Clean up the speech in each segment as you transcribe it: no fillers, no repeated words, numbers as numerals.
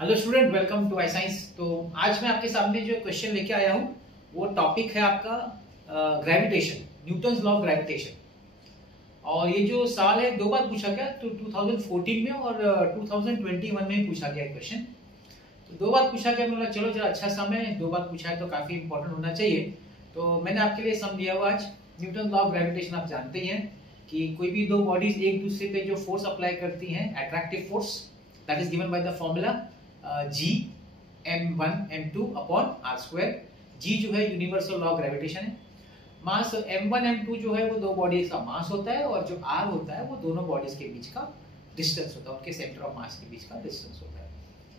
Hello student, welcome to I science. तो आज मैं आपके सामने जो क्वेश्चन लेके आया हूँ वो टॉपिक है आपका gravitation, Newton's law of gravitation. और ये जो साल है दो बार पूछा गया, तो 2014 में और 2021 में पूछा गया क्वेश्चन। तो दो बार पूछा गया, मतलब चलो जरा अच्छा समय है, दो बार पूछा है तो काफी इंपॉर्टेंट होना चाहिए। तो मैंने आपके लिए सम दिया हुआ आज। न्यूटन लॉ ऑफ ग्रेविटेशन आप जानते ही हैं कि कोई भी दो बॉडीज एक दूसरे पे जो फोर्स अप्लाई करती हैं, attractive force, that is given by the formula G m1 m2 upon r square. G जो है यूनिवर्सल लॉ ऑफ ग्रेविटेशन है। मास m1 m2 जो है वो दो बॉडीज का मास होता है, और जो r होता है वो दोनों बॉडीज के बीच का डिस्टेंस होता है, उनके सेंटर ऑफ मास के बीच का डिस्टेंस होता है।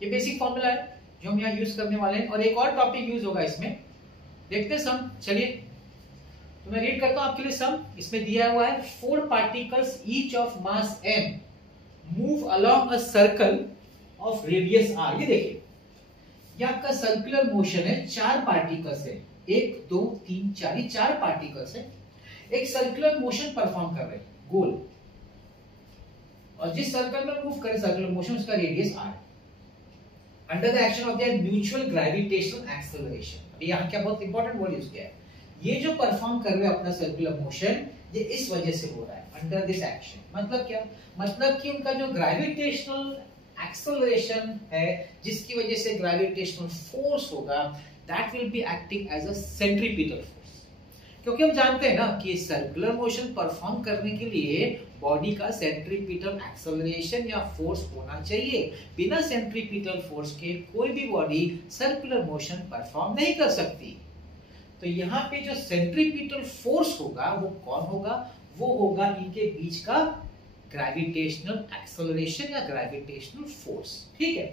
ये बेसिक फॉर्मूला है जो हम यहाँ यूज करने वाले हैं, और एक और टॉपिक यूज होगा इसमें, देखते हैं सम। चलिए तो मैं रीड करता हूँ आपके लिए सम। इसमें दिया हुआ है 4 particles each of mass m move along a circle of radius r। ये देखिए, ये आपका सर्कुलर मोशन है, 4 पार्टिकल्स है, 1 2 3 4, ये 4 पार्टिकल्स है, एक सर्कुलर मोशन परफॉर्म कर रहे हैं गोल, और जिस सर्कल में मूव करे सर्कुलर मोशन, उसका रेडियस r है, under the action of their mutual gravitational acceleration. अभी यहाँ क्या बहुत इंपॉर्टेंट वर्ड यूज किया है, ये जो परफॉर्म कर रहे हैं अपना सर्कुलर मोशन, ये इस वजह से हो रहा है, अंडर दिस एक्शन। मतलब क्या, मतलब कि उनका जो ग्रेविटेशनल एक्सेलरेशन है, जिसकी वजह से ग्रेविटेशनल फोर्स होगा, that will be acting as a centripetal force. क्योंकि हम जानते हैं ना कि सर्कुलर मोशन परफॉर्म करने के लिए बॉडी का सेंट्रीपिटल एक्सेलरेशन या फोर्स होना चाहिए। बिना सेंट्रीपिटल फोर्स के कोई भी बॉडी सर्कुलर मोशन परफॉर्म नहीं कर सकती। तो यहाँ पे जो सेंट्रीपिटल फोर्स होगा वो कौन होगा, वो होगा इनके बीच का ग्रेविटेशनल एक्सेलरेशन या ग्रेविटेशनल फोर्स। ठीक है,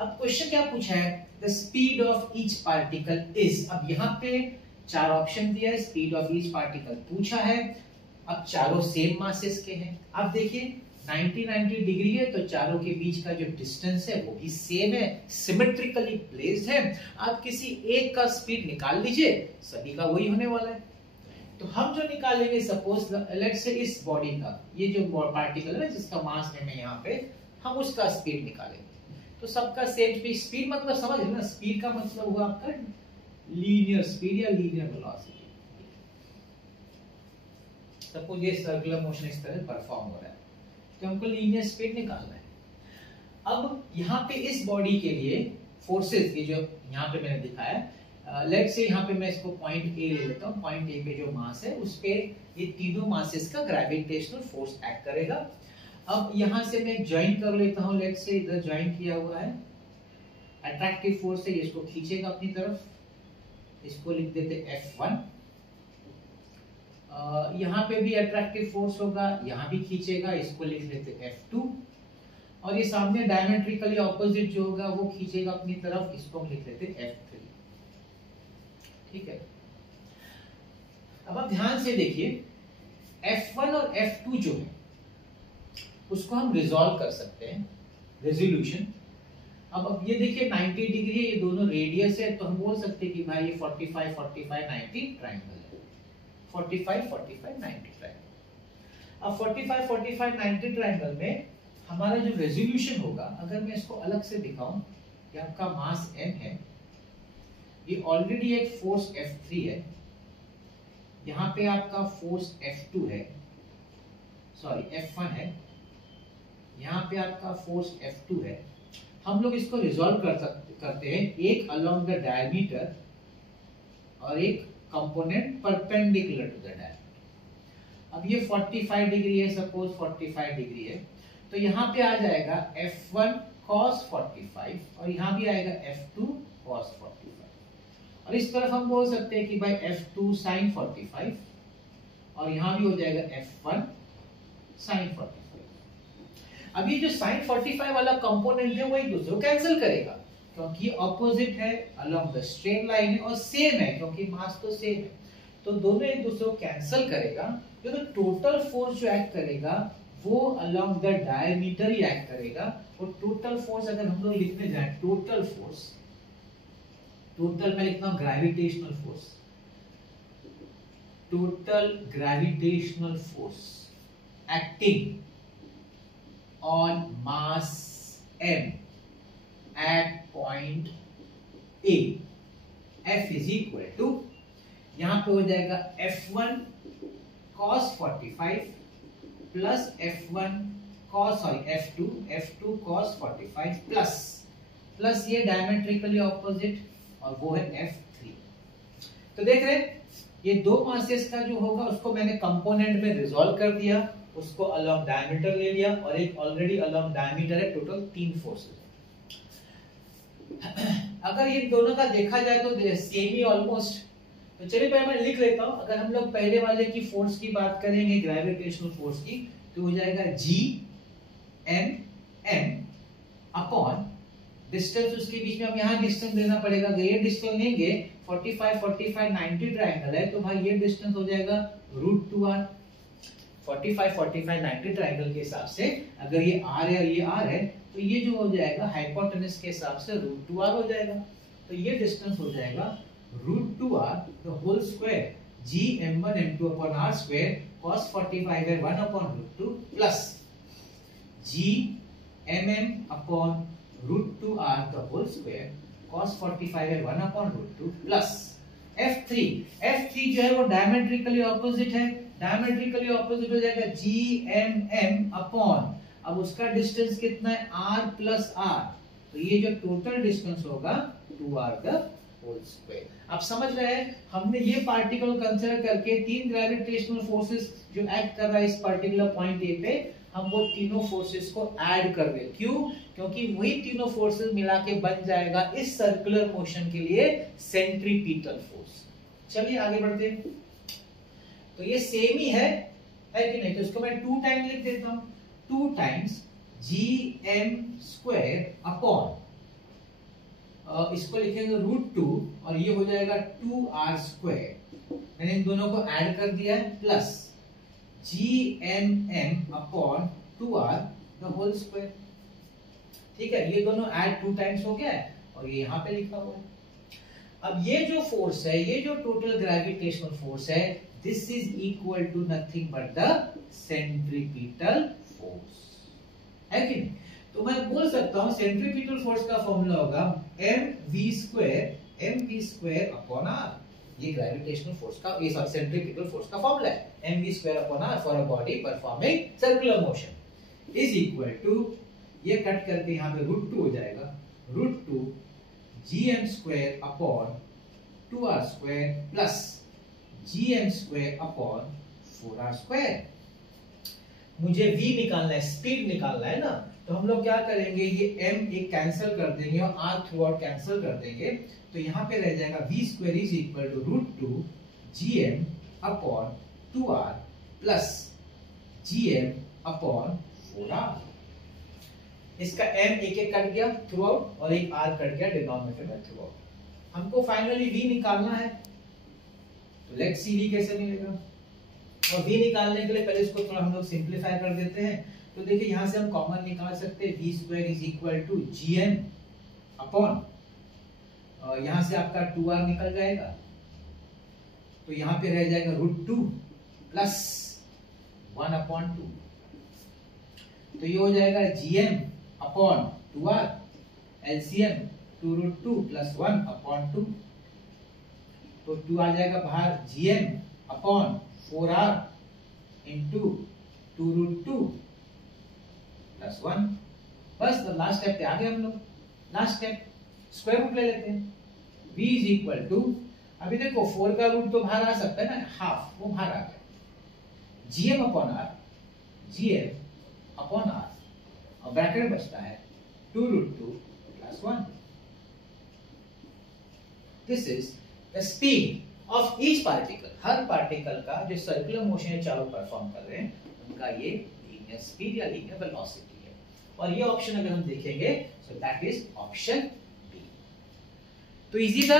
अब क्वेश्चन क्या पूछा है, the speed of each particle is. अब यहाँ पे 4 ऑप्शन दिया है, स्पीड ऑफ ईच पार्टिकल पूछा है। अब चारों सेम मासेस के हैं। अब देखिए 90 डिग्री है, तो चारों के बीच का जो डिस्टेंस है वो भी सेम है, सिमेट्रिकली प्लेस्ड है। आप किसी एक का स्पीड निकाल लीजिए, सभी का वही होने वाला है। तो हम जो निकालेंगे, सपोज लेट्स से इस बॉडी का, ये जो पार्टिकल है जिसका मास है यहाँ पे, हम उसका स्पीड निकालेंगे। तो सबका सेम स्पीड, स्पीड मतलब समझ रहे ना, स्पीड का मतलब हुआ आपका लीनियर स्पीड या लीनियर वेलोसिटी। सपोज ये सर्कुलर मोशन इस तरह परफॉर्म हो रहा है, तो हमको लीनियर स्पीड निकालना है। अब यहाँ पे इस बॉडी के लिए फोर्सेस, ये जो यहाँ पे मैंने दिखाया, लेट्स से यहाँ पे मैं इसको पॉइंट ए ले लेता हूँ। पॉइंट ए पे जो मास है उस पे ये तीनों मासेस का ग्रेविटेशनल फोर्स एक्ट करेगा। अब यहाँ से मैं ज्वाइन कर लेता हूँ, लेट्स से इधर ज्वाइन किया हुआ है, अट्रैक्टिव फोर्स है, इसको खींचेगा अपनी तरफ, इसको लिख देते F1। यहाँ पे भी अट्रैक्टिव फोर्स होगा, यहाँ भी खींचेगा, इसको लिख देते F2। और ये सामने डायमेट्रिकली ऑपोजिट जो होगा वो खींचेगा अपनी तरफ, इसको हम लिख देते F3। ठीक है, अब आप ध्यान से देखिए, F1 और F2 जो है उसको हम रिजॉल्व कर सकते हैं, रेजोल्यूशन। अब ये देखिए 90 डिग्री है, ये दोनों रेडियस है, तो हम बोल सकते हैं कि भाई ये 45 45 90 ट्रायंगल है, 45 45 90 ट्रायंगल। अब 45 45 90 ट्रायंगल में हमारा जो रेजोल्यूशन होगा, अगर मैं इसको अलग से दिखाऊं कि आपका मास m है, ये ऑलरेडी एक फोर्स F3 है, यहाँ पे आपका फोर्स F2 है, सॉरी F1 है, यहाँ पे आपका फोर्स F2 है। हम लोग इसको रिजॉल्व करते हैं, एक अलोंग द डायमीटर और एक component perpendicular to the diameter. अब ये 45 डिग्री है, सपोज 45 डिग्री है, तो यहाँ पे आ जाएगा F1 cos 45 और यहाँ भी आएगा F2 cos 45। और इस तरफ हम बोल सकते हैं कि भाई F2 sin 45 और यहाँ भी हो जाएगा F1 sin 45। अब ये जो sin 45 वाला कंपोनेंट है वो एक दूसरे को कैंसिल करेगा, क्योंकि ऑपोजिट है, अलोंग द स्ट्रेट लाइन है, और सेम है क्योंकि मास तो सेम है, तो दोनों एक दूसरे को कैंसिल करेगा। जो टोटल फोर्स जो एक्ट करेगा वो along the diameter he act करेगा। और टोटल फोर्स अगर हम लोग लिखने जाए, टोटल फोर्स, टोटल में लिखता हूं gravitational force, total gravitational force acting on mass m at पे हो जाएगा F1 cos 45 plus F2 cos 45 plus ये डायमेट्रिकली ऑपोजिट और वो है F3। तो देख रहे हैं ये दो मासेस का जो होगा उसको मैंने कंपोनेंट में रिजॉल्व कर दिया, उसको अलोंग डायमीटर ले लिया और एक ऑलरेडी अलोंग डायमीटर है, टोटल 3 फोर्सेस। अगर ये दोनों का देखा जाए तो सेम ही ऑलमोस्ट। तो चलिए पहले मैं लिख लेता हूं। अगर हम लोग पहले वाले की फोर्स की बात करेंगे, ग्रेविटेशनल फोर्स की, तो हो जाएगा G(m)m अपॉन डिस्टेंस उसके बीच में, अब यहाँ डिस्टेंस देना पड़ेगा। ये डिस्टेंस लेंगे 45 45 90 ट्रायंगल है तो भाई ये डिस्टेंस हो जाएगा √2r। 45 45 90 ट्रायंगल के हिसाब से अगर ये r है और ये r है तो ये जो हो जाएगा हाइपोटेनस के हिसाब से √2r हो जाएगा। तो ये डिस्टेंस हो जाएगा √2r the whole square Gm1m2 upon r square cos 45 है 1/√2 plus Gmm upon √2r the whole square cos 45 है 1/√2 प्लस F3 जो है वो डायमेट्रिकली ऑपोजिट है, डायमेट्रिकली ऑपोजिट हो जाएगा Gmm अपॉन, अब उसका डिस्टेंस कितना है r प्लस r, तो ये जो टोटल डिस्टेंस होगा 2r द होल स्क्वायर। आप समझ रहे हैं हमने ये पार्टिकल कंसीडर करके 3 ग्रेविटेशनल फोर्सेस जो एक्ट कर रहा है इस पर्टिकुलर पॉइंट ए पे, हम वो तीनों फोर्सेस को ऐड कर दे। क्यों? क्योंकि वही तीनों फोर्सेस मिला के बन जाएगा इस सर्कुलर मोशन के लिए सेंट्रीपिटल फोर्स। चलिए आगे बढ़ते हैं। तो ये सेम ही है कि नहीं? तो इसको मैं 2 टाइम्स लिख देता हूं, 2 टाइम्स Gm² अपॉन, इसको लिखेंगे √2 और ये हो जाएगा 2r²। मैंने इन दोनों को ऐड कर दिया है plus Gmm upon 2r the whole square. ठीक है, ये दोनों ऐड 2 टाइम्स हो गया है और ये यहाँ पे लिखा हुआ है। अब ये जो फोर्स है, ये जो टोटल ग्रेविटेशनल फोर्स है, this is equal to nothing but the centripetal force, है कि नहीं? तो मैं बोल सकता हूं सेंट्रीपिटल फोर्स का फॉर्मूला होगा mv² अपॉन r। ये ग्रेविटेशनल फोर्स का, ये सेंट्रीपिटल फोर्स का फॉर्मूला है, mv² upon r for a body performing circular motion is equal to, ये कट करके यहां पे √2 हो जाएगा, √2 Gm² upon 2r² plus Gm² upon 4r²। मुझे v निकालना है, स्पीड निकालना है ना, तो हम लोग क्या करेंगे, ये m एक कैंसिल कर देंगे और r थ्रू आउट कैंसिल कर देंगे, तो यहाँ पे रह जाएगा v² is equal to √2 Gm upon 2r plus Gm upon 4r। इसका m एक एक कट गया थ्रू आउट और एक r कट गया डिनोमिनेटर में थ्रू आउट। हमको फाइनली v निकालना है, तो लेट्स सी v कैसे मिलेगा। और v निकालने के लिए पहले इसको थोड़ा हम लोग सिंपलीफाई कर देते हैं। तो देखिए यहाँ से हम कॉमन निकाल सकते हैं, v² is equal to Gm upon, यहाँ से आपका 2r निकल जाएगा, तो यहाँ पे रह जाएगा √2 प्लस 1/2, तो ये हो जाएगा Gm upon 2r, LCM 2√2 plus 1/2, तो 2 आ जाएगा बाहर, Gm upon 4r into 2√2 plus 1। बस तो लास्ट स्टेप पे आ गए हम लोग। लास्ट स्टेप स्क्वायर रूट ले लेते हैं, v इज इक्वल टू, अभी देखो 4 का रूट तो बाहर आ सकता है ना, हाफ, वो बाहर आ गया, Gm upon r, Gm upon r और ब्रैकेट बचता है 2√2 plus 1। This is the speed of each particle. Her particle का जो सर्कुलर मोशन चारों परफॉर्म कर रहे हैं उनका ये लीनियर स्पीड या लीनियर वेलोसिटी है। और ये ऑप्शन अगर हम देखेंगे so that is option B. तो इजी था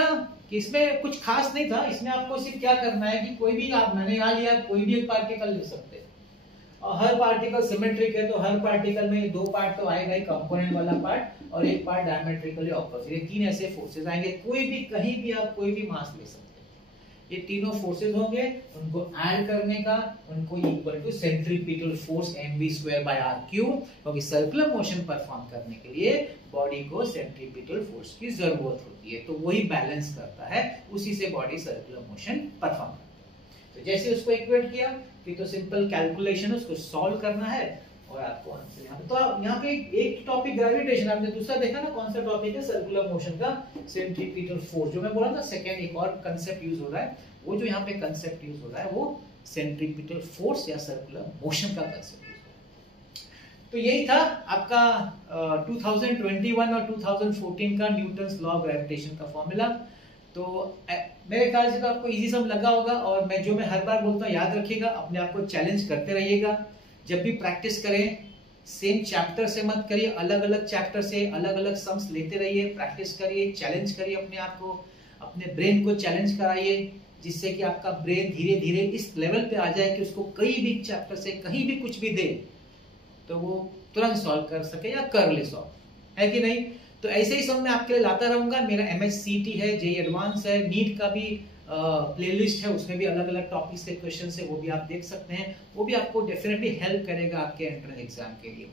कि इसमें कुछ खास नहीं था, इसमें आपको सिर्फ क्या करना है कि कोई भी, आप मैंने यहाँ लिया, कोई भी एक पार्टिकल ले सकते हैं और हर पार्टिकल सिमेट्रिक है, तो हर पार्टिकल में 2 पार्ट तो आएगा ही, कंपोनेंट वाला पार्ट और एक पार्ट डायमेट्रिकली ऑपोजिट। ये 3 ऐसे फोर्सेस आएंगे, कोई भी कहीं भी आप कोई भी मास ले सकते हैं। ये तीनों फोर्सेस होंगे, उनको ऐड करने का, उनको equal to centripetal force mv²/r³, क्योंकि सर्कुलर मोशन परफॉर्म करने के लिए बॉडी को सेंट्रीपिटल फोर्स की जरूरत होती है, तो वही बैलेंस करता है, उसी से बॉडी सर्कुलर मोशन परफॉर्म करता है। तो जैसे उसको इक्वेट किया, फिर तो सिंपल कैलकुलेशन, उसको सॉल्व करना है और आपको आंसर यहाँ पे। तो आप यहाँ पे एक टॉपिक ग्रेविटेशन, आपने दूसरा देखा ना कौन सा टॉपिक है, सर्कुलर मोशन का सेंट्रीपिटल फोर्स, जो मैं बोला था सेकंड एक और कंसेप्ट यूज हो रहा है, वो जो यहाँ पे कंसेप्ट यूज हो रहा है वो सेंट्रीपिटल फोर्स या सर्कुलर मोशन का कंसेप्ट यूज हो रहा है। तो यही था आपका 2021 और 2014 का न्यूटन्स लॉ ऑफ ग्रेविटेशन का फॉर्मूला। तो मेरे ख्याल से तो आपको इजी सम लगा होगा, और मैं हर बार बोलता हूँ, याद रखिएगा, अपने आप को चैलेंज करते रहिएगा। जब भी प्रैक्टिस करें, सेम चैप्टर से मत करिए, अलग अलग चैप्टर से अलग अलग सम्स लेते रहिए, प्रैक्टिस करिए, चैलेंज करिए अपने आप को, अपने ब्रेन को चैलेंज कराइए, जिससे कि आपका ब्रेन धीरे धीरे इस लेवल पे आ जाए कि उसको कहीं भी चैप्टर से कहीं भी कुछ भी दे तो वो तुरंत सॉल्व कर सके या कर ले सॉल्व, है कि नहीं। तो ऐसे ही सब मैं आपके लिए लाता रहूंगा। मेरा MHCT है, JEE एडवांस है, नीट का भी प्लेलिस्ट है, उसमें भी अलग अलग टॉपिक्स के क्वेश्चन है, वो भी आप देख सकते हैं, वो भी आपको डेफिनेटली हेल्प करेगा आपके एंट्रेंस एग्जाम के लिए।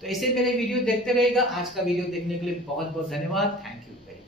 तो ऐसे मेरे वीडियो देखते रहेगा। आज का वीडियो देखने के लिए बहुत बहुत धन्यवाद। Thank you very much.